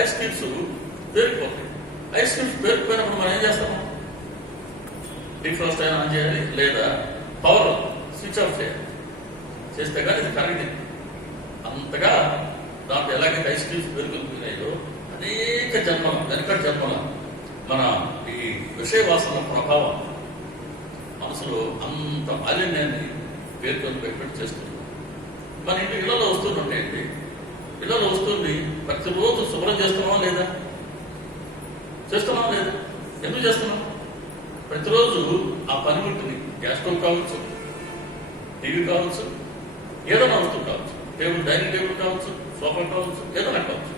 Ice cubes పేరుకుపోతాయి. Ice cubes పేరుకుపోయినప్పుడు మనం ఏం చేస్తాము? డిఫ్రాస్ట్ అయినా ఆన్ చేయాలి, లేదా పవర్ స్విచ్ ఆఫ్ చేయాలి. చేస్తే కానీ ఇది కరెక్ట్. అంతగా దాంట్లో ఎలాగైతే ఐస్ క్యూబ్స్ పేరుకుపోయినాయో అనేక జన్మల వెనకటి జన్మల మన ఈ విషయ వాసన ప్రభావం మనసులో అంత మాలిన్యాన్ని పేర్కొని పెట్టినట్టు చేస్తుంది. మన ఇంటి ఇళ్లలో వస్తుంటాయండి. ఇళ్లలో వస్తుంది ప్రతిరోజు శుభ్రం చేస్తున్నావా లేదా? చేస్తున్నావా లేదా? ఎందుకు చేస్తున్నాం? ప్రతిరోజు ఆ పనిముట్టుని గ్యాస్ స్టవ్ కావచ్చు, టీవీ కావచ్చు, ఏదైనా వస్తువు కావచ్చు, డైనింగ్ టేబుల్ కావచ్చు, సోఫా కావచ్చు, ఏదైనా కావచ్చు,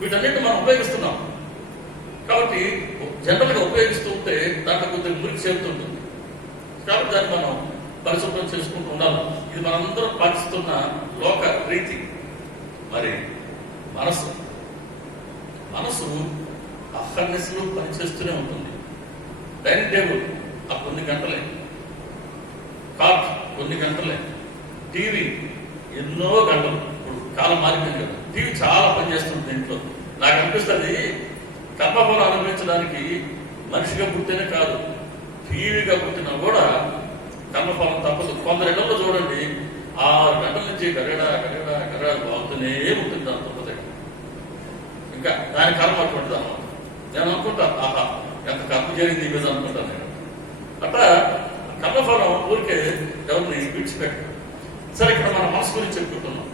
వీటన్నిటిని మనం ఉపయోగిస్తున్నాం. కాబట్టి జనరల్గా ఉపయోగిస్తూ ఉంటే దాంట్లో కొద్దిగా మురికి చేరుతుంటుంది. కాబట్టి దాన్ని మనం పరిశుభ్రం చేసుకుంటూ ఉండాలి. ఇది మనందరం పాటిస్తున్న లోక రీతి. మరి మనసు అహర్నిశలు పనిచేస్తూనే ఉంటుంది. డైనింగ్ టేబుల్ ఆ కొన్ని గంటలే, కాట్ కొన్ని గంటలే, టీవీ ఎన్నో గంటలు. ఇప్పుడు కాలం మారిపోయింది కదా, టీవీ చాలా పనిచేస్తుంది ఇంట్లో. నాకు అనిపిస్తుంది కర్మఫలం అనుభవించడానికి మనిషిగా పుట్టినే కాదు, టీవీగా పుట్టినా కూడా కర్మఫలం తప్పదు. కొందరు ఇళ్లలో చూడండి 6 గంటల నుంచి గరగడ బాగుతూనే ఉంటుంది. దాని తప్పదే ఇంకా దాని కర్మ అటువంటిది అన్నమాట. నేను అనుకుంటా, ఆహా ఎంత కర్మ జరిగింది ఈ మీద అనుకుంటాను నేను. అట్లా కర్మఫలం ఊరికే ఎవరిని విడిచిపెట్టారు. సరే, ఇక్కడ మన మనసు గురించి చెప్పుకుంటున్నాం.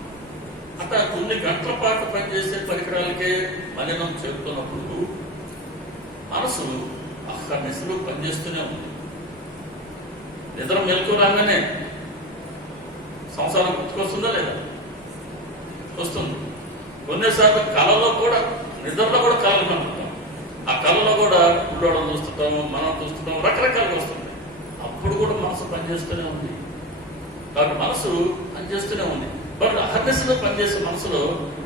అట్లా కొన్ని గంటల పాటు పనిచేసే పరికరాలకే మలినం చేరుతున్నప్పుడు మనసు అహర్నిశలు పనిచేస్తూనే ఉంది. నిద్ర మెలకు రాగానే సంసారం గుర్తుకొస్తుందా లేదా? వస్తుంది. కొన్నిసార్లు కళలో కూడా, నిద్రలో కూడా కళలు కనుకుంటాం. ఆ కళలో కూడా ఉడ్డోడం చూస్తుంటాము, మనం చూస్తుంటాం, రకరకాలుగా వస్తుంది. అప్పుడు కూడా మనసు పనిచేస్తూనే ఉంది. కాబట్టి మనసు పనిచేస్తూనే ఉంది. బట్ అహర్నిశలో పనిచేసే మనసులో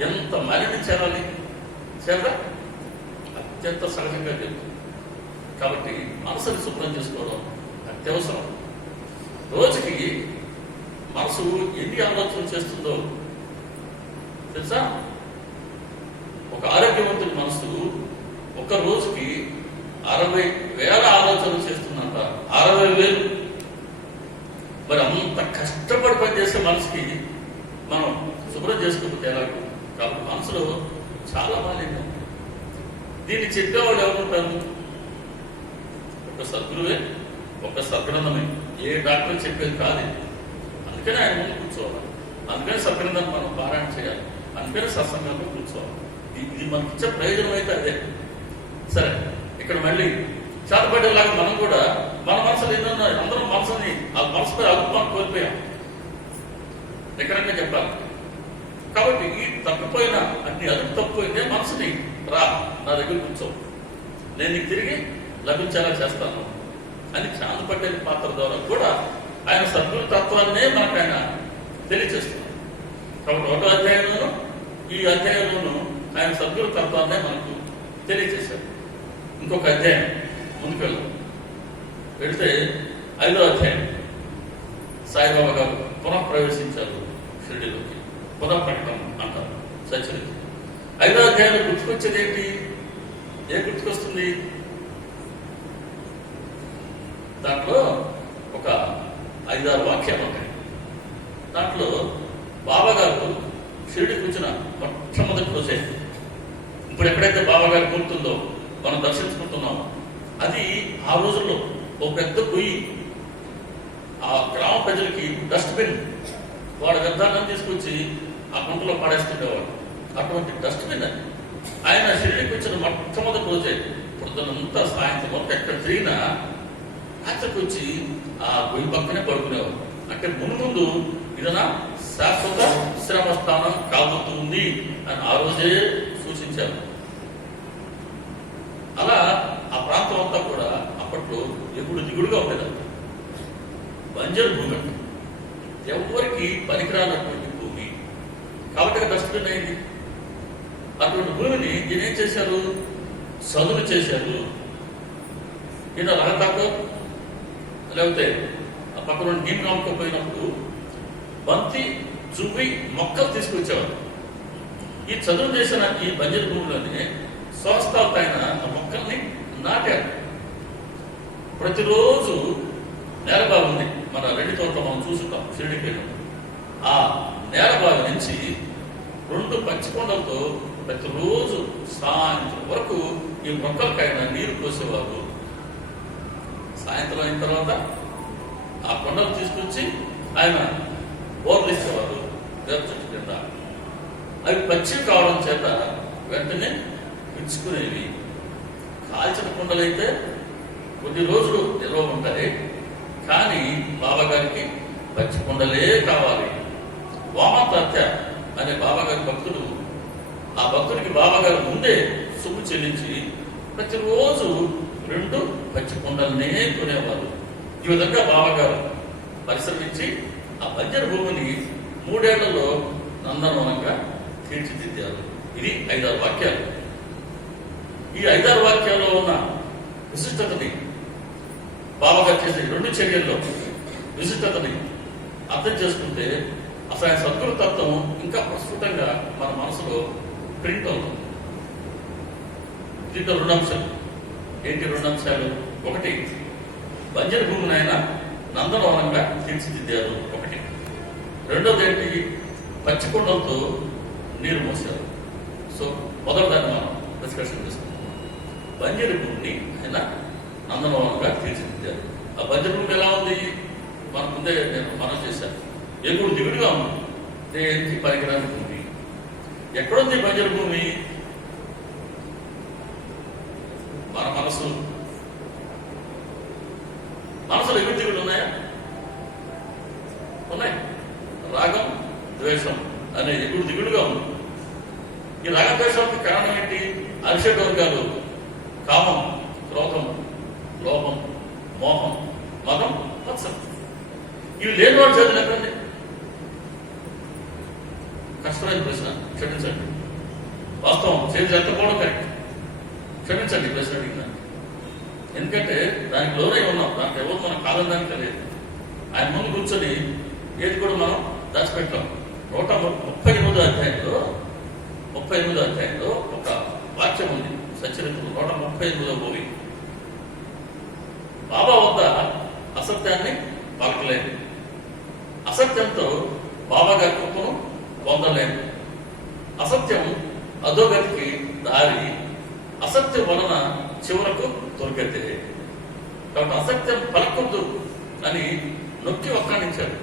ఎంత మాలిన్యం చేరాలి? చేరదా? అత్యంత సహజంగా జరుగుతుంది. కాబట్టి మనసుని శుభ్రం చేసుకోవడం అత్యవసరం. రోజుకి మనసు ఎన్ని ఆలోచనలు చేస్తుందో తెలుసా? ఒక ఆరోగ్యవంతుడి మనసు ఒక రోజుకి 60,000 ఆలోచనలు చేస్తుందంట. 60,000. మరి అంత కష్టపడి పనిచేసే మనసుకి మనం శుభ్రం చేసుకోకపోతే ఎలాగో. కాబట్టి మనసులో చాలా మాలిన్యం. దీన్ని చెప్పేవాళ్ళు ఎవరుంటారు? ఒక సద్గురువే, ఒక సద్గ్రంథమే. ఏ డాక్టర్ చెప్పేది కాదు. అందుకనే ఆయన ముందు కూర్చోవాలి. అందుకనే సద్గ్రంథాన్ని మనం పారాయణ చేయాలి. అందుకనే సత్సంగంలో కూర్చోవాలి. ఇది మనకి ఇచ్చే ప్రయోజనం అయితే అదే. సరే, ఇక్కడ మళ్ళీ చేతపడేలాగా మనం కూడా మన మనసులు ఎన్నో అందరం మనసుని ఆ మనసుపై అదుపుని కోల్పోయాం. ఎక్కడంగా చెప్పాలి. కాబట్టి ఈ తప్పిపోయిన అన్ని అదుపు తప్పిపోయిందే మనసుని రా నా దగ్గర కూర్చో, నేను నీకు తిరిగి లభించేలా చేస్తాను అని చాంద పట్టేని పాత్ర ద్వారా కూడా ఆయన సద్గురు తత్వాన్నే మనకు ఆయన తెలియజేస్తున్నారు. కాబట్టి 1వ అధ్యాయంలోనూ ఈ అధ్యాయంలోనూ ఆయన సద్గురు తత్వాన్నే మనకు తెలియజేశారు. ఇంకొక అధ్యాయం ముందుకు వెళితే 5వ అధ్యాయం సాయిబాబా గారు పునః ప్రవేశించారు షిరిడీలోకి. పునః ప్రకటన అంటారు సచరిత్ర. 5వ అధ్యాయంలో గుర్తుకొచ్చేది ఏంటి? ఏం గుర్తుకొస్తుంది? దాంట్లో ఒక 5-6 వాక్యాలు ఉంటాయి. దాంట్లో బాబా గారు షిరిడీకి వచ్చిన మొట్టమొదటి రోజే, ఇప్పుడు ఎక్కడైతే బాబా గారి గుర్తుందో మనం దర్శించుకుంటున్నామో అది ఆ రోజుల్లో ఒక పెద్ద పొయ్యి. ఆ గ్రామ ప్రజలకి డస్ట్బిన్, వాళ్ళ వ్యర్థాలను తీసుకొచ్చి ఆ గుంటలో పడేస్తుండేవాడు. అటువంటి డస్ట్బిన్ అది. ఆయన షిరిడీకి వచ్చిన మొట్టమొదటి రోజే పొద్దునంతా సాయంత్రం వరకు ఎక్కడ తిరిగినా రాత్రికి వచ్చి ఆ గొయ్యి పక్కనే పడుకునేవాడు. అంటే ముందు ఇదన్నా శాశ్వత విశ్రామ స్థానం కాబోతుంది అని ఆ రోజే సూచించారు. అలా ఆ ప్రాంతం అంతా కూడా అప్పట్లో ఎగుడు దిగుడుగా ఉండేదంట. బంజరు భూమి అంటే ఎవరికి పనికిరానటువంటి భూమి. కాబట్టి డస్ట్బిన్ అయింది. అటువంటి భూమిని ఈయన ఏం చేశారు? చదును చేశారు. ఈయన రహతాకో లేకపోతే ఆ పక్కన నీమ్ కాముకోపోయినప్పుడు బంతి జువ్వి మొక్కలు తీసుకొచ్చేవారు. ఈ చదువు చేసిన ఈ బంజరు భూమిలోనే స్వస్థాల పైన మొక్కల్ని నాటారు. ప్రతిరోజు నేల బాగుంది, మన రెడ్డి తోటలో మనం చూసుకుంటాం షిరిడికి. ఆ నేల బావి నుంచి 2 పచ్చి కొండలతో ప్రతిరోజు సాయంత్రం వరకు ఈ మొక్కలకైనా నీరు పోసేవారు. సాయంత్రం అయిన తర్వాత ఆ కొండలు తీసుకొచ్చి ఆయన బోర్లు ఇచ్చేవారు వేప చెట్టు కింద. అవి పచ్చి కావడం చేత వెంటనే పిచ్చుకునేవి. కాల్చిన కొండలైతే కొద్ది రోజులు నిల్వ ఉంటాయి, కానీ బాబాగారికి పచ్చి కొండలే కావాలి. వామతాత్య అనే బాబాగారి భక్తుడు, ఆ భక్తుడికి బాబాగారు ముందే సొమ్ము చెల్లించి ప్రతిరోజు 2 పచ్చి కొండలనే కొనేవారు. ఈ విధంగా బాబాగారు పరిశ్రమించి ఆ బంజరు భూమిని 3 ఏళ్లలో నందనవనంగా తీర్చిదిద్దారు. ఇది 5-6 వాక్యాలు. ఈ 5-6 వాక్యాల్లో ఉన్న విశిష్టతని, బాబాగారు చేసే 2 చర్యల్లో విశిష్టతని అర్థం చేసుకుంటే అసలు ఆయన సద్గురు తత్వం ఇంకా ప్రస్ఫుటంగా మన మనసులో ప్రింట్ అవుతుంది. దీంట్లో 2 అంశాలు. ఏంటి 2 అంశాలు? 1, బంజరు భూమిని ఆయన నందనవనంగా తీర్చిదిద్దారు. 1. 2వది ఏంటి? పచ్చి కొండలతో నీరు మోసారు. సో మొదటి దాన్ని మనం డిస్కషన్ చేసుకుంటాం. బంజరు భూమిని ఆయన నందనవనంగా తీర్చిదిద్దారు. ఆ బంజరు భూమి ఎలా ఉంది? మన ముందే నేను మనం చేశాను. ఎగుడు దిగుడుగా ఉంది, దేనికి పనికిరాని భూమి. ఎక్కడుంది బంజరు భూమి? మన మనసులో ఎగుడు దిగుడు ఉన్నాయా? ఉన్నాయి. రాగం ద్వేషం అనే ఎగుడు దిగుడుగా ఉంది. ఈ రాగద్వేషానికి కారణం ఏంటి? అరిషడ్ వర్గాలు: కామం, క్రోధం, లోభం, మోహం, మదం, మత్సం. ఇవి లేని వాడు చదివిన ఎక్కడండి? కష్టమైన ప్రశ్న, క్షమించండి. వాస్తవం చేతి ఎంతపోవడం కరెక్ట్. క్షమించండి ప్రశ్న అడిగిన. ఎందుకంటే దానికి లోనై ఉన్నాం, దానికి ఎవరు మనం కాదనడానికి లేదు. ఆయన ముందు కూర్చొని ఏది కూడా మనం దాచిపెట్టాం. 138వ అధ్యాయంలో ఒక వాక్యం ఉంది. సచరిత్రలో 138వ మూవీ. బాబా వద్ద అసత్యాన్ని పలకలేదు, అసత్యంతో బాబా గారి కృపను పొందలేదు. అసత్యం అధోగతికి దారి, అసత్యం వలన చివరకు దొరికితే. కాబట్టి అసత్యం పలకొద్దు అని నొక్కి ఒక్కడించాడు.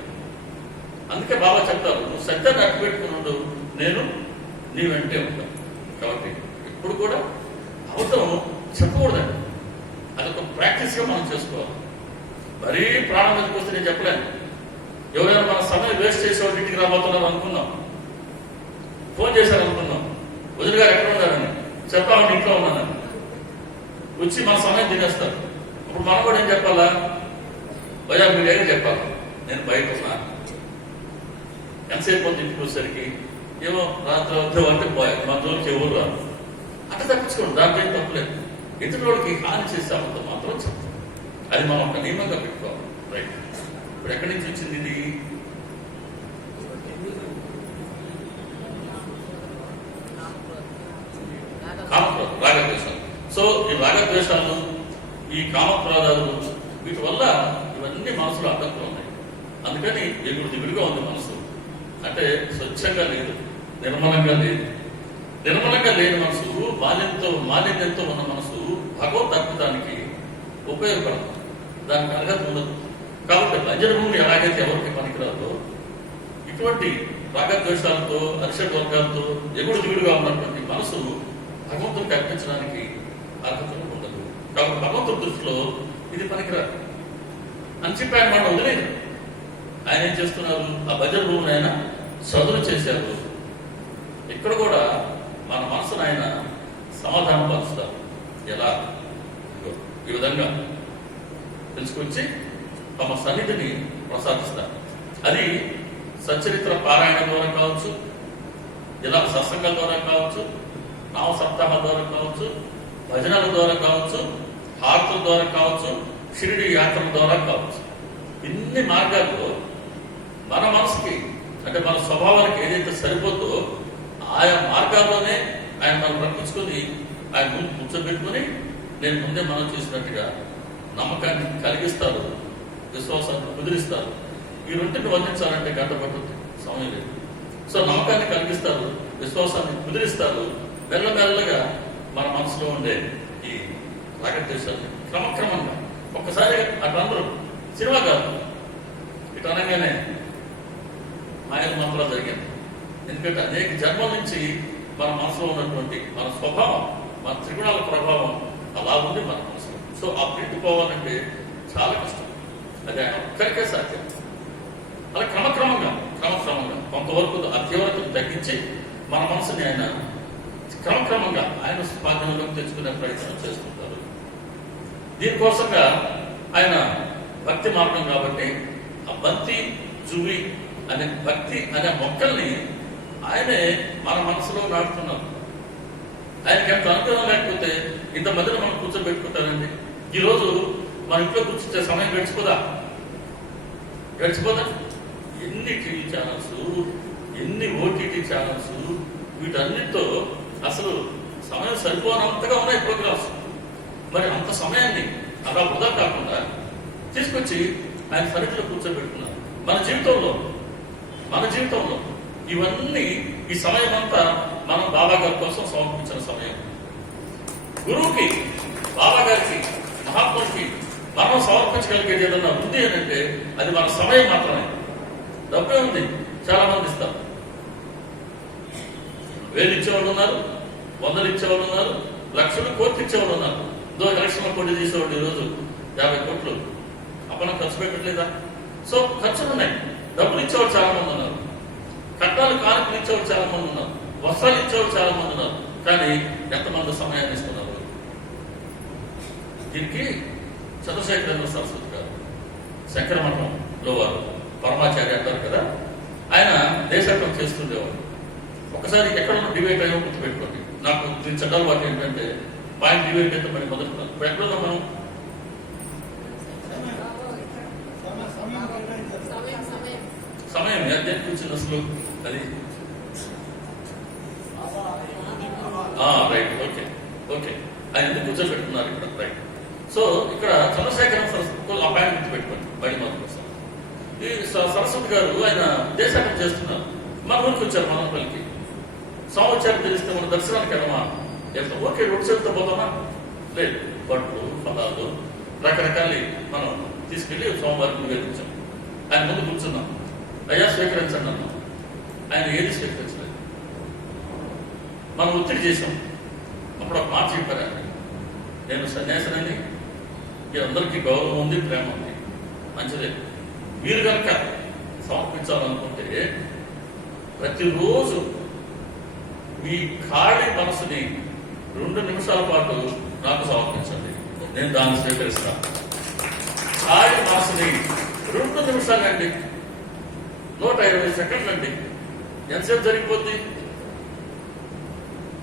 అందుకే బాబా చెప్తారు, నువ్వు సత్యాన్ని అడ్డుపెట్టుకున్నాడు, నేను నీ వెంటే ఉంటాను. కాబట్టి ఇప్పుడు కూడా అవసరం చెప్పకూడదండి. అదొక ప్రాక్టీస్గా మనం చేసుకోవాలి. మరీ ప్రాణం మీదకి వస్తే నేను చెప్పలేను. ఎవరైనా మన సమయం వేస్ట్ చేసేవాళ్ళు ఇంటికి రాబోతున్నారు అనుకున్నాం, ఫోన్ చేశారు అనుకున్నాం, వదిలి గారు ఎక్కడ ఉన్నారని చెప్పామని ఇంట్లో ఉన్నానని వచ్చి మన సమయం తినేస్తారు. ఇప్పుడు మనం కూడా ఏం చెప్పాలా? భయా మీడియాగా చెప్పాలి, నేను బయట ఉన్నాను. ఎంతసేపు మంది ఇంటికి వచ్చేసరికి ఏమో రాత్రి అంటే మా జోలికి ఎవరు రాదు. అట్లా తప్పించుకోండి, దాంట్లో ఏం తప్పలేదు. ఎదుటివాడికి హాని చేసామంత మాత్రం చెప్తాం. అది మనం ఒక నియమంగా పెట్టుకోవాలి. రైట్. ఇప్పుడు ఎక్కడి నుంచి వచ్చింది ఇది? రాగద్వేషాలు. సో ఈ రాగద్వేషాలు, ఈ కామప్రాదాలు, వీటి వల్ల ఇవన్నీ మనసులో అడ్డంకులు ఉన్నాయి. అందుకని ఎగుడు దిగుడుగా ఉంది మనసు. అంటే స్వచ్ఛంగా లేదు, నిర్మలంగా లేదు. నిర్మలంగా లేని మనసు, మాలిన్యంతో ఉన్న మనసు భగవత్ అద్భుతానికి ఉపయోగపడదు, దానికి అర్హత ఉండదు. కాబట్టి బంజరు భూమి ఎలాగైతే ఎవరికి పనికిరాదో, ఇటువంటి రాగద్వేషాలతో, అరిషడ్ వర్గాలతో ఎగుడు దిగుడుగా ఉన్నటువంటి మనసు భగవంతుడికి అర్పించడానికి అర్హత ఉండదు. కాబట్టి భగవంతుడి దృష్టిలో ఇది పనికిరాదు అని చెప్పి ఆయన మనం వదిలేదు. ఆయన ఏం చేస్తున్నారు? ఆ బంజరు భూమిని ఆయన చదువు చేశారు. ఇక్కడ కూడా మన మనసును ఆయన సమాధానం పరుస్తారు. ఎలా? ఈ విధంగా తెలుసుకొచ్చి తమ సన్నిధిని ప్రసాదిస్తారు. అది సచ్చరిత్ర పారాయణ ద్వారా కావచ్చు, ఇలా సత్సంగాల ద్వారా కావచ్చు, నామ సప్తాహాల ద్వారా కావచ్చు, భజనల ద్వారా కావచ్చు, హారతుల ద్వారా కావచ్చు, షిరిడి యాత్రల ద్వారా కావచ్చు. ఇన్ని మార్గాల్లో మన మనసుకి, అంటే మన స్వభావానికి ఏదైతే సరిపోతుందో ఆ ఆయా మార్గాల్లోనే ఆయన మనం రప్పించుకొని ఆయన ముందు కూర్చోబెట్టుకుని నేను ముందే మనం చేసినట్టుగా నమ్మకాన్ని కలిగిస్తారు, విశ్వాసాన్ని కుదిరిస్తారు. ఈ రెండింటిని వర్ణించాలంటే గంట పడుతుంది, సమయం లేదు. సో నమ్మకాన్ని కలిగిస్తారు, విశ్వాసాన్ని కుదిరిస్తారు. మెల్లమెల్లగా మన మనసులో ఉండే ఈ రాగద్వేషాన్ని క్రమక్రమంగా ఒక్కసారి అటు అందరూ సినిమా కాదు, ఇటు అనగానే ఆయన మాత్రం జరిగింది. ఎందుకంటే అనేక జన్మల నుంచి మన మనసులో ఉన్నటువంటి మన స్వభావం, మన త్రిగుణాల ప్రభావం అలా ఉంది మన మనసులో. సో ఆ పెట్టుకోవాలంటే చాలా కష్టం. అది ఆయన ఒక్కరికే సాధ్యం. అలా క్రమక్రమంగా కొంతవరకు అత్యవరకు తగ్గించి మన మనసుని ఆయన క్రమక్రమంగా ఆయన స్వాధీనంలోకి తెచ్చుకునే ప్రయత్నం చేస్తుంటారు. దీనికోసంగా ఆయన భక్తి మార్గం కాబట్టి ఆ బంతి జువి అనే భక్తి అనే మొక్కల్ని ఆయనే మన మనసులో నాటుతున్నారు. ఆయనకి ఎంత అనుగ్రహం లేకపోతే ఇంతమందిని మనం కూర్చోబెట్టుకుంటారండి. ఈరోజు మన ఇంట్లో కూర్చుంటే సమయం గడిచిపోదా? ఎన్ని టీవీ ఛానల్స్, ఎన్ని ఓటీటీ ఛానల్స్, వీటన్నిటితో అసలు సమయం సరిపోనంతగా ఉన్నాయి ప్రోగ్రామ్స్. మరి అంత సమయాన్ని అలా వృధా కాకుండా తీసుకొచ్చి ఆయన సన్నిధిలో కూర్చోబెట్టుకున్నారు. మన జీవితంలో ఇవన్నీ ఈ సమయం అంతా మనం బాబా గారి కోసం సమర్పించిన సమయం. గురువుకి, బాబా గారికి, మహాత్ముడికి మనం సమర్పించగలిగేది ఏదన్నా ఉంది అని అంటే అది మన సమయం మాత్రమే. డబ్బే ఉంది, చాలా మంది ఇస్తారు. 1000 ఇచ్చేవాళ్ళు ఉన్నారు, 100 ఇచ్చేవాళ్ళు ఉన్నారు, లక్షలు, కోట్లు ఇచ్చేవాళ్ళు ఉన్నారు. ఎలక్షన్ల పోటీ తీసేవాళ్ళు ఈరోజు 50 కోట్లు అప్పుడు ఖర్చు పెట్టట్లేదా? సో ఖర్చులు ఉన్నాయి. డబ్బులు ఇచ్చేవాళ్ళు చాలా మంది ఉన్నారు, కట్నాలు కానుకలు ఇచ్చేవాళ్ళు చాలా మంది ఉన్నారు, వస్త్రాలు ఇచ్చేవాళ్ళు చాలా మంది ఉన్నారు. కానీ ఎంతమంది సమయాన్ని ఇస్తున్నారు? దీనికి చంద్రశేఖరేంద్ర సరస్వతి గారు శంకర మఠంలో వారు పరమాచార్య అంటారు కదా, ఆయన దేశాటం చేస్తుండేవారు. ఒకసారి ఎక్కడన్నా డిబేట్ అయ్యో గుర్తుపెట్టుకోండి. నాకు దీని చట్టాలు వాటి ఏంటంటే పాయింట్ డిబేట్ అయితే మరి మొదలుకున్నాను. ఇప్పుడు ఎక్కడున్నా మనం సమయం దేనికి వచ్చింది అసలు? అది రైట్, ఓకే ఆయన ఎందుకు కూర్చోబెట్టుకున్నారు ఇక్కడ? రైట్. సో ఇక్కడ చంద్రశేఖరం సరస్వతి ఆ పాయింట్ గుర్తుపెట్టుకోండి బడి మన కోసం. ఈ సరస్వతి గారు ఆయన దేశాటం చేస్తున్నారు. మన ఊరికి వచ్చారు, మనపల్లికి. సంవత్సరం తెలిస్తే మన దర్శనానికి వెళ్ళమా? వెళ్తాం. ఓకే, రోడ్ సైడ్తో పోతామా? లేదు. బట్లు, ఫలాలు, రకరకాలు మనం తీసుకెళ్లి సోమవారికి నివేదించాం. ఆయన ముందు కూర్చున్నాం. అయ్యా స్వీకరించండి అన్నాం. ఆయన ఏది స్వీకరించలేదు. మనం ఒత్తిడి చేశాం. అప్పుడు ఒక మాట చెప్పారు ఆయన, నేను సన్యాసినని, అందరికీ గౌరవం ఉంది, ప్రేమ ఉంది, మంచిదే. మీరు కనుక సమర్పించాలనుకుంటే ప్రతిరోజు మీ ఖాళీ మనసుని 2 నిమిషాల పాటు నాకు సమర్పించండి, నేను దాన్ని స్వీకరిస్తాను. ఖాళీ మనసుని 2 నిమిషాలండి, 120 సెకండ్లు అండి. ఎంతసేపు జరిగిపోద్ది?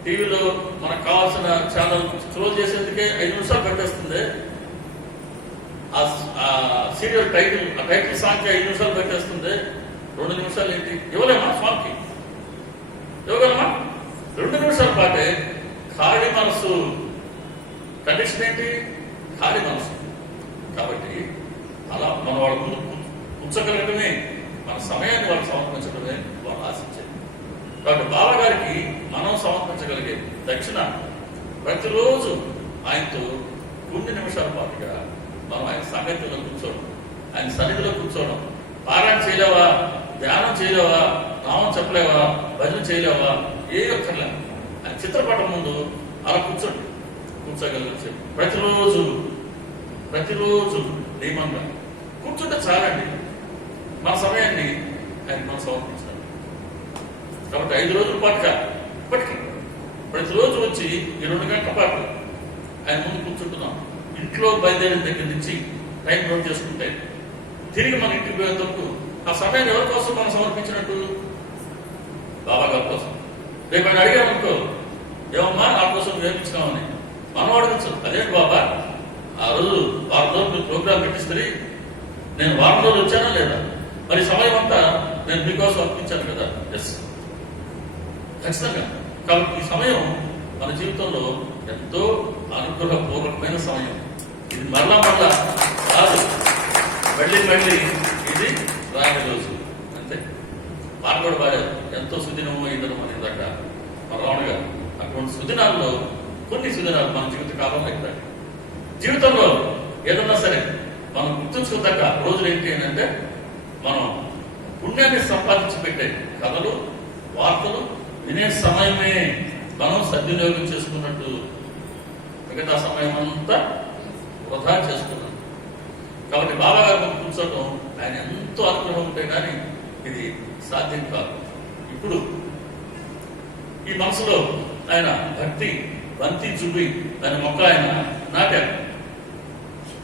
టీవీలో మనకు కావాల్సిన ఛానల్ స్క్రోల్ చేసేందుకే 5 నిమిషాలు పెట్టేస్తుంది. ఆ సీరియల్ టైటిల్, ఆ టైటిల్ సాంగ్కి 5 నిమిషాలు పెట్టేస్తుంది. 2 నిమిషాలు ఏంటి? ఇవ్వలేమా స్వామికి? ఇవ్వగలమా? 2 నిమిషాల పాటే ఖాళీ మనసు. కండిషన్ ఏంటి? ఖాళీ మనసు. కాబట్టి అలా మన వాళ్ళ ముందు ఉంచగలగటమే, మన సమయాన్ని వాళ్ళు సమర్పించడమే వాళ్ళు ఆశించేది. కాబట్టి బాబా గారికి మనం సమర్పించగలిగే దక్షిణ ప్రతిరోజు ఆయనతో కొన్ని నిమిషాల పాటుగా మనం ఆయన సాంగత్యంలో కూర్చోవడం, ఆయన సన్నిధిలో కూర్చోవడం. పారాయణ చేయలేవా, ధ్యానం చేయలేవా, నామం చెప్పలేవా, భజన చేయలేవా, ఏ ఒక్కర్లే ఆయన చిత్రపటం ముందు అలా కూర్చోగలిగే ప్రతిరోజు నియమంగా కూర్చుంటే చాలండి. మన సమయాన్ని ఆయనకి మనం సమర్పించాలి. కాబట్టి 5 రోజుల పాటుగా ఇప్పటికీ ప్రతిరోజు వచ్చి ఈ 2 గంటల పాటు ఆయన ముందు కూర్చుంటున్నాం. ఇంట్లో బయలుదేరిన దగ్గర నుంచి టైం నోట్ చేసుకుంటే తిరిగి మన ఇంటికి పోయేందుకు ఆ సమయాన్ని ఎవరి కోసం మనం సమర్పించినట్టు? బాబా గారి కోసం. రేపు ఆయన అడిగామనుకో, ఏమమ్మా నా కోసం నేర్పించినామని మనం అడగచ్చు. అదేంటి బాబా, ఆ రోజు వారం రోజులు మీరు ప్రోగ్రాం పెట్టిస్తే నేను వారం రోజులు వచ్చానా లేదా? మరి సమయం అంతా నేను మీకోసం అర్పించాను కదా. ఎస్. ఖచ్చితంగా. కాబట్టి ఈ సమయం మన జీవితంలో ఎంతో అనుగ్రహపూర్వకమైన సమయం. ఇది మరలా కాదు, మళ్ళీ ఇది రాని రోజు అంతే. మాట కూడా బాగా ఎంతో సుదినమో ఇద్దరు మన ఇందాక రావణగా అటువంటి సుదినాల్లో కొన్ని సుదినాలు మన జీవిత కాలంలో అవుతాయి. జీవితంలో ఏదన్నా సరే మనం గుర్తుంచుకోదగ్గ రోజులు ఏంటి అంటే మనం పుణ్యాన్ని సంపాదించి పెట్టే కథలు, వార్తలు వినే సమయమే మనం సద్వినియోగం చేసుకున్నట్టు, మిగతా సమయం అంతా వృధా చేసుకున్నాం. కాబట్టి బాబా గారు కూర్చోవడం ఆయన ఎంతో అనుగ్రహం ఉంటే కానీ ఇది సాధ్యం కాదు. ఇప్పుడు ఈ మనసులో ఆయన భక్తి బంతి చూపి దాని మొక్క ఆయన నాటారు.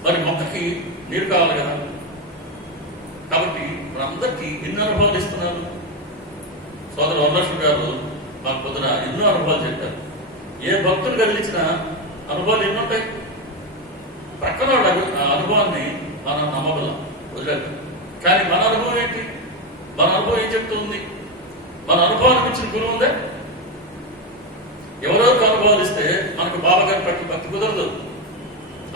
మరి మొక్కకి నీరు కావాలి కదా. కాబట్టి మనందరికీ ఎన్నో అనుభవాలు ఇస్తున్నారు. సోదరు వరలక్ష్మి గారు మాకు పొద్దున ఎన్నో అనుభవాలు చెప్పారు. ఏ భక్తులు కలిగించిన అనుభవాలు ఎన్ని ఉంటాయి. ప్రక్కన ఆ అనుభవాన్ని మనం నమ్మగలం, వదిలేదు. కానీ మన అనుభవం ఏంటి? మన అనుభవం ఏం చెప్తుంది? మన అనుభవానికి మించిన గురువు ఉందే. ఎవరెవరికి అనుభవాలు ఇస్తే మనకు బాబా గారి పట్ల భక్తి కుదరదు.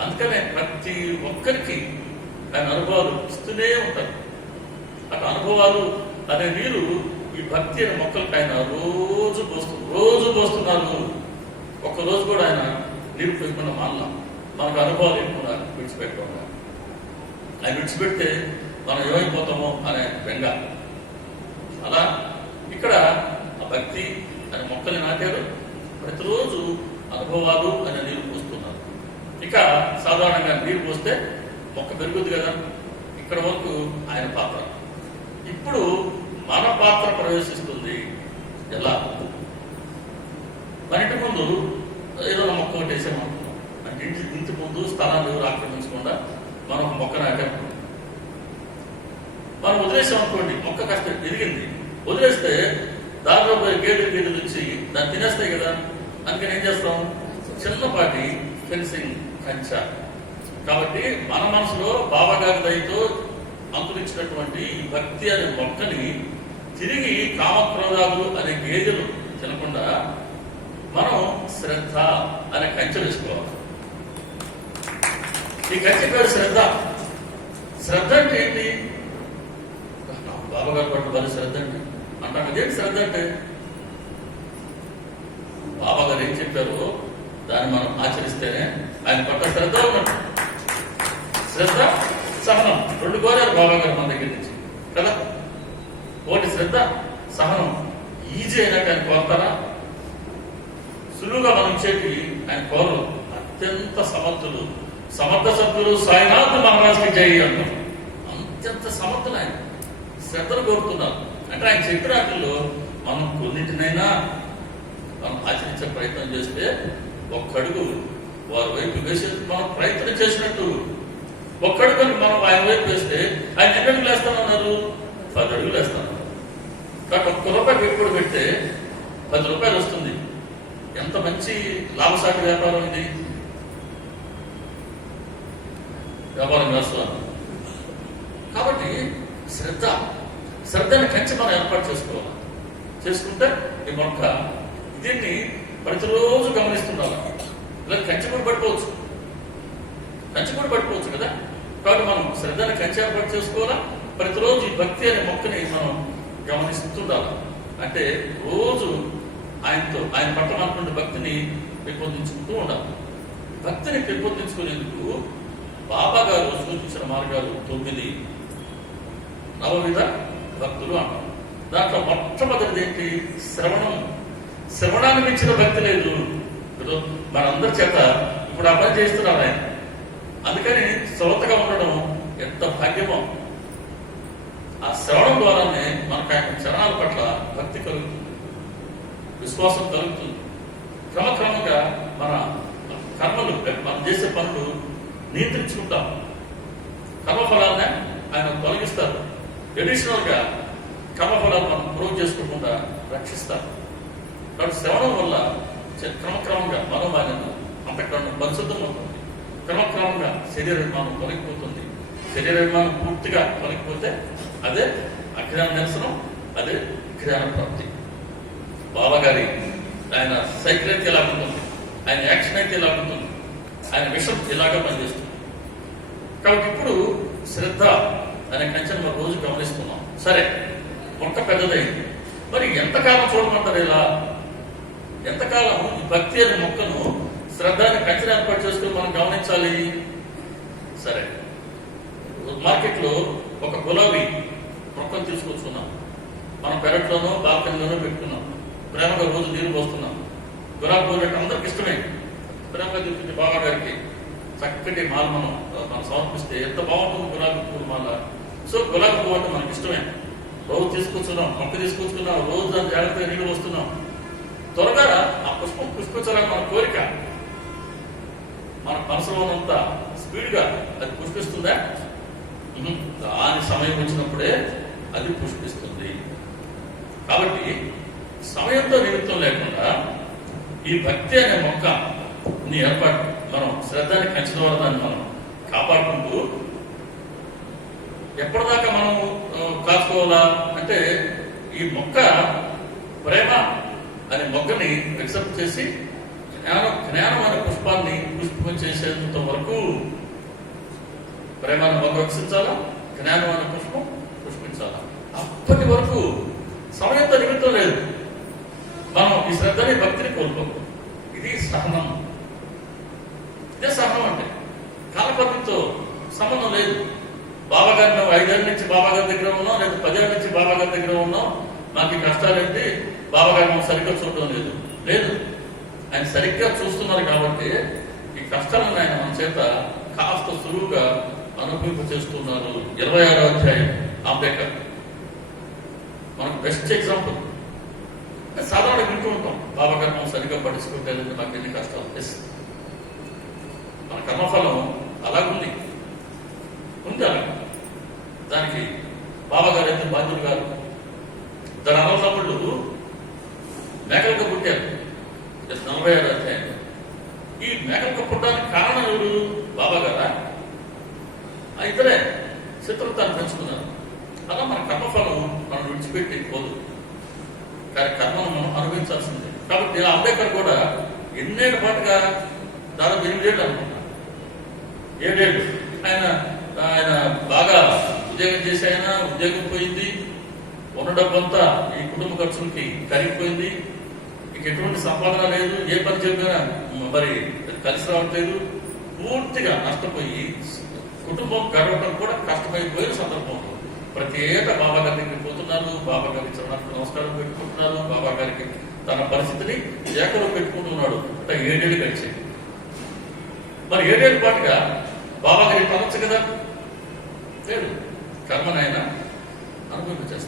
అందుకనే ప్రతి ఒక్కరికి ఆయన అనుభవాలు ఇస్తూనే ఉంటారు. అటు అనుభవాలు అనే నీరు ఈ భక్తి అనే మొక్కలకి ఆయన రోజు పోస్తున్నారు. ఒక్కరోజు కూడా ఆయన నీరు పోయకుండా మానలా. మనకు అనుభవాలు ఎక్కువ విడిచిపెట్టకుండా, ఆయన విడిచిపెడితే మనం ఏమైపోతామో అనే బెంగ. అలా ఇక్కడ ఆ భక్తి అనే మొక్కల్ని నాటారు. ప్రతిరోజు అనుభవాలు అనే నీరు పోస్తున్నారు. ఇక సాధారణంగా నీరు పోస్తే మొక్క పెరుగుద్ది కదా. ఇక్కడ వరకు ఆయన పాత్ర. ఇప్పుడు మన పాత్ర ప్రవేశిస్తుంది. ఎలా? మన ఇంటి ముందు ఏదో మొక్క ఒకటి వేసామనుకున్నాం అంటే ఇంటి ముందు స్థలాన్ని ఎవరు ఆక్రమించకుండా మనం ఒక మొక్క నాటాం. మనం వదిలేసామనుకోండి, మొక్క కాస్త ఎదిగింది, వదిలేస్తే దారిలో గేదెలు వచ్చి దాన్ని తినేస్తాయి కదా. అందుకని ఏం చేస్తాం? చిన్నపాటి ఫెన్సింగ్ కంచ. కాబట్టి మన మనసులో బాబా గారి దయతో అంకురించినటువంటి ఈ భక్తి అనే మొక్కని తిరిగి కామక్రోధాలు అనే గేదెలు తినకుండా మనం శ్రద్ధ అనే కంచె వేసుకోవాలి. ఈ కంచె పేరు శ్రద్ధ. శ్రద్ధ అంటే ఏంటి? బాబా గారి పట్ల మరి శ్రద్ధ అంటే అంటాం. ఇదేంటి శ్రద్ధ అంటే? బాబా గారు ఏం చెప్పారో దాన్ని మనం ఆచరిస్తేనే ఆయన పట్ల శ్రద్ధ ఉన్నట్టు. శ్రద్ధ, సహనం రెండు కోరారు బాబా గారు మన దగ్గర నుంచి కదా. ఒకటి శ్రద్ధ, సహనం. ఈజీ అయినా ఆయన కోరతారా? సులువుగా మనం ఇచ్చేటి ఆయన కోరలు. అత్యంత సమర్థ సభ్యులు సాయినాథ్ మహారాజ్కి జై అంటాం. అత్యంత సమర్థులు ఆయన. శ్రద్ధను కోరుతున్నారు అంటే ఆయన చెప్పిన వాటిల్లో మనం కొన్నింటినైనా మనం ఆచరించే ప్రయత్నం చేస్తే ఒక్కడుగు వారి వైపు వేసేందుకు మనం ప్రయత్నం చేసినట్టు. ఒక్కడుగుని మనం ఆయన వైపు వేస్తే ఆయన ఎన్ని అడుగులు వేస్తానన్నారు? 10 అడుగులు వేస్తానన్నారు. కాబట్టి ₹1 పెట్టుబడి పెడితే ₹10 వస్తుంది. ఎంత మంచి లాభసాటి వ్యాపారం ఇది. వ్యాపారం చేస్తున్నాను. కాబట్టి శ్రద్ధని కంచి మనం ఏర్పాటు చేసుకోవాలి. చేసుకుంటే ఈ మొక్క దీన్ని ప్రతిరోజు గమనిస్తున్నాం. ఇలా కంచి కూడా పడిపోవచ్చు కదా. కాబట్టి మనం శ్రద్ధని కంచి ఏర్పాటు చేసుకోవాలా. ప్రతిరోజు ఈ భక్తి అనే మొక్కని మనం గమనిస్తుండాలి. అంటే రోజు ఆయన పట్ల మనటువంటి భక్తిని పెంపొందించుకుంటూ ఉండాలి. భక్తిని పెంపొందించుకునేందుకు బాబా గారు సూచించిన మార్గాలు 9 నవవిధ భక్తులు అంటారు. దాంట్లో మొట్టమొదటిది ఏంటి? శ్రవణాన్ని మించిన భక్తి లేదు. ఇప్పుడు మనందరి చేత ఇప్పుడు ఆ పని చేస్తున్నారు ఆయన. అందుకని శ్రోతగా ఉండడం ఎంత భాగ్యమో. ఆ శ్రవణం ద్వారానే మనకు ఆయన చరణాల పట్ల భక్తి కలుగుతుంది, విశ్వాసం కలుగుతుంది. క్రమక్రమంగా మన కర్మలు, మనం చేసే పనులు నియంత్రించుకుంటాం. కర్మఫలాన్ని ఆయన తొలగిస్తారు. అడిషనల్ గా కర్మఫలాలు మనం ప్రూవ్ చేసుకోకుండా రక్షిస్తారు. కాబట్టి శ్రవణం వల్ల క్రమక్రమంగా మనోమాలిన్యం అంతఃకరణం పరిశుద్ధం అవుతుంది. క్రమక్రమంగా శరీర నిర్మాణం తొలగిపోతుంది. శరీర నిర్మాణం పూర్తిగా తొలగిపోతే అదే అజ్ఞాన నిరసనం, అదే జ్ఞాన ప్రాప్తి. బాబా గారి ఆయన సైకిల్ అయితే ఇలా ఉంటుంది, ఆయన యాక్షన్ అయితే ఇలా ఉంటుంది, ఆయన విషయం ఇలాగా పనిచేస్తుంది. కాబట్టి ఇప్పుడు శ్రద్ధ అనే కంచెను మనం రోజు గమనిస్తున్నాం. సరే, మొక్క పెద్దదైంది, మరి ఎంతకాలం చూడమంటారు ఇలా? ఎంతకాలం ఈ భక్తి అనే మొక్కను శ్రద్ధని కంచెను ఏర్పాటు చేసుకుని మనం గమనించాలి? సరే, మార్కెట్లో ఒక గులాబీ మొక్కను తీసుకొచ్చుకున్నాం, మనం పెరట్లోనో బాల్కనీలోనో పెట్టుకున్నాం, ప్రేమగా రోజు నీరు పోస్తున్నాం. గులాబీ పూలు అంటే అందరికి ఇష్టమే, ప్రేమగా చూపించి బాబా గారికి చక్కటి మాల మనం సమర్పిస్తే ఎంత బాగుంటుంది గులాబీ పూలు మాల. సో గులాబీ పువ్వు అంటే మనకి ఇష్టమే, రోజు తీసుకొచ్చున్నాం, మొక్క తీసుకొచ్చుకున్నాం, రోజు దాని జాగ్రత్తగా నీళ్ళు వస్తున్నాం. త్వరగా ఆ పుష్పం పుష్పించాలని మన కోరిక, మన మనసులో ఉన్నంత స్పీడ్గా అది పుష్పిస్తుందా? దాని సమయం వచ్చినప్పుడే అది పుష్పిస్తుంది. కాబట్టి సమయంతో నిమిత్తం లేకుండా ఈ భక్తి అనే మొక్క నీ ఏర్పాటు మనం శ్రద్ధని పెంచడం వల్ల దాన్ని మనం కాపాడుకుంటూ ఎప్పటిదాకా మనం కాచుకోవాలా అంటే ఈ మొక్క ప్రేమ అనే మొక్కని వికసింప చేసి జ్ఞానం అనే పుష్పాన్ని పుష్పం చేసేంత వరకు ప్రేమ అనే మొక్క వికసించాలా, జ్ఞానం అనే పుష్పం పుష్పించాలా. అప్పటి వరకు సమయంతో నిమిత్తం లేదు, మనం ఈ శ్రద్ధని భక్తిని కోల్పోము. ఇది సహనం. ఇదే సహనం అంటే కాలపరిమితితో సంబంధం లేదు. బాబా గారి మేము 5 ఏళ్ళ నుంచి బాబా గారి దగ్గర ఉన్నాం, లేదా 10 ఏళ్ళ నుంచి బాబా గారి దగ్గర ఉన్నాం, మాకు ఈ కష్టాలేంటి, బాబా గారు మనం సరిగ్గా చూడడం లేదు. లేదు, ఆయన సరిగ్గా చూస్తున్నారు కాబట్టి ఈ కష్టాలను ఆయన మన చేత కాస్త సులువుగా అనుభవింప చేస్తున్నారు. 26వ అధ్యాయం అంబేద్కర్ మనకు బెస్ట్ ఎగ్జాంపుల్. సాధారణ వింటూ ఉంటాం, బాబా గారు మనం సరిగ్గా పట్టించుకుంటే నాకు ఎన్ని కష్టాలు. ఎస్, మన కర్మఫలం అలాగుంది, ఉంది అలా. దానికి బాబా గారు అయితే బాధ్యులు గారు దాని అన్నదమ్ముళ్ళు మేకలుగా పుట్టారు. 46వ అధ్యాయం. ఈ మేకలుగా పుట్టడానికి కారణం ఎవరు? బాబా గారా? ఇద్దరే శత్రుత్వాన్ని పెంచుకున్నారు. అలా మన కర్మఫలం మనం విడిచిపెట్టి పోదు, కానీ కర్మను మనం అనుభవించాల్సిందే. కాబట్టి అంబేద్కర్ కూడా ఎన్నేళ్ల పాటుగా దాదాపు 8 ఏళ్ళు అనుకుంటున్నాను, 7 ఏళ్ళు ఆయన బాగా ఉద్యోగం చేసి ఆయన ఉద్యోగం పోయింది, ఉన్న డబ్బంతా ఈ కుటుంబ ఖర్చులకి కరిగిపోయింది, ఇక ఎటువంటి సంపాదన లేదు, ఏ పని చెప్పినా మరి కలిసి రావట్లేదు, పూర్తిగా నష్టపోయి కుటుంబం గడవడం కూడా కష్టమైపోయిన సందర్భంలో ప్రతి ఏటా బాబా గారి దగ్గరికి పోతున్నారు, బాబా గారికి చరణాలకు నమస్కారం పెట్టుకుంటున్నారు, బాబా గారికి తన పరిస్థితిని ఏకలో పెట్టుకుంటున్నాడు. అంటే 7 ఏళ్ళు గడిచాయి. మరి 7 ఏళ్ళ పాటుగా బాబా గారికి తనొచ్చు కదా? లేదు, కర్మనైనా అనుభవించేస్తారు.